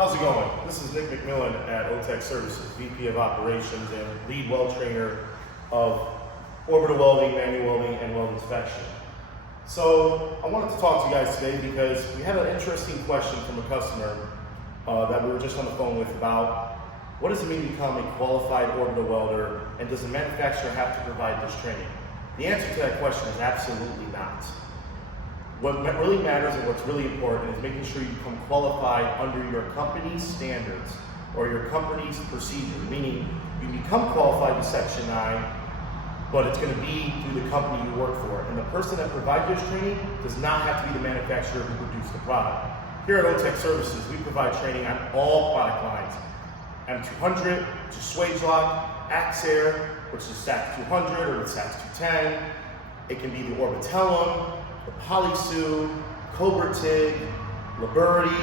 How's it going? This is Nick McMillan at OWETEC Services, VP of Operations and lead weld trainer of orbital welding, manual welding, and weld inspection. So I wanted to talk to you guys today because we had an interesting question from a customer that we were just on the phone with about what does it mean to become a qualified orbital welder, and does the manufacturer have to provide this training? The answer to that question is absolutely not. What really matters and what's really important is making sure you become qualified under your company's standards or your company's procedure, meaning you become qualified with Section 9, but it's going to be through the company you work for. And the person that provides this training does not have to be the manufacturer who produced the product. Here at OWETEC Services, we provide training on all product lines. M200, which is Swage Lock, Axe-Air, which is SAX 200 or the SAX 210. It can be the Orbitellum, the Polysude, Cobra TIG, Liberty,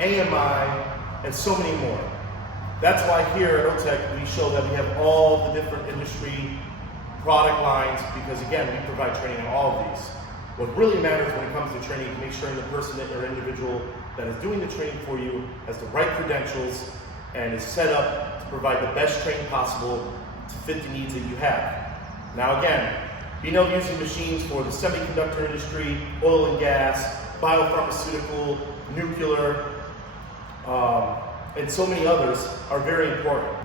AMI, and so many more. That's why here at OWETEC we show that we have all the different industry product lines, because again, we provide training on all of these. What really matters when it comes to training is make sure the person or individual that is doing the training for you has the right credentials and is set up to provide the best training possible to fit the needs that you have. Now again, being able to use the machines for the semiconductor industry, oil and gas, biopharmaceutical, nuclear, and so many others are very important.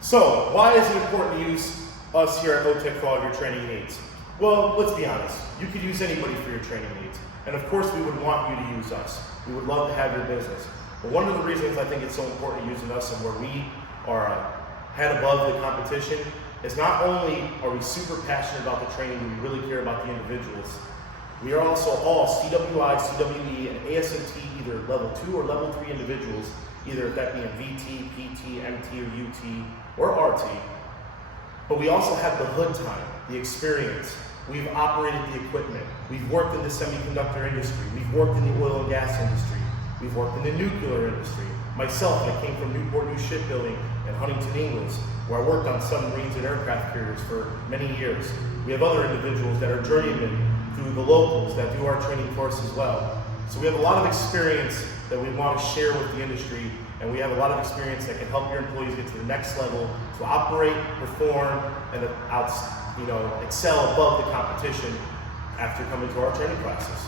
So why is it important to use us here at OWETEC for all of your training needs? Well, let's be honest. You could use anybody for your training needs. And of course we would want you to use us. We would love to have your business. But one of the reasons I think it's so important using us and where we are head above the competition is not only are we super passionate about the training, we really care about the individuals. We are also all CWI, CWE, and ASMT either level 2 or level 3 individuals, either that being VT, PT, MT, or UT, or RT. But we also have the hood time, the experience. We've operated the equipment. We've worked in the semiconductor industry. We've worked in the oil and gas industry. We've worked in the nuclear industry. Myself, I came from Newport News Shipbuilding and Huntington Ingalls, where I worked on submarines and aircraft carriers for many years. We have other individuals that are journeymen through the locals that do our training course as well. So we have a lot of experience that we want to share with the industry, and we have a lot of experience that can help your employees get to the next level to operate, perform, and excel above the competition after coming to our training classes.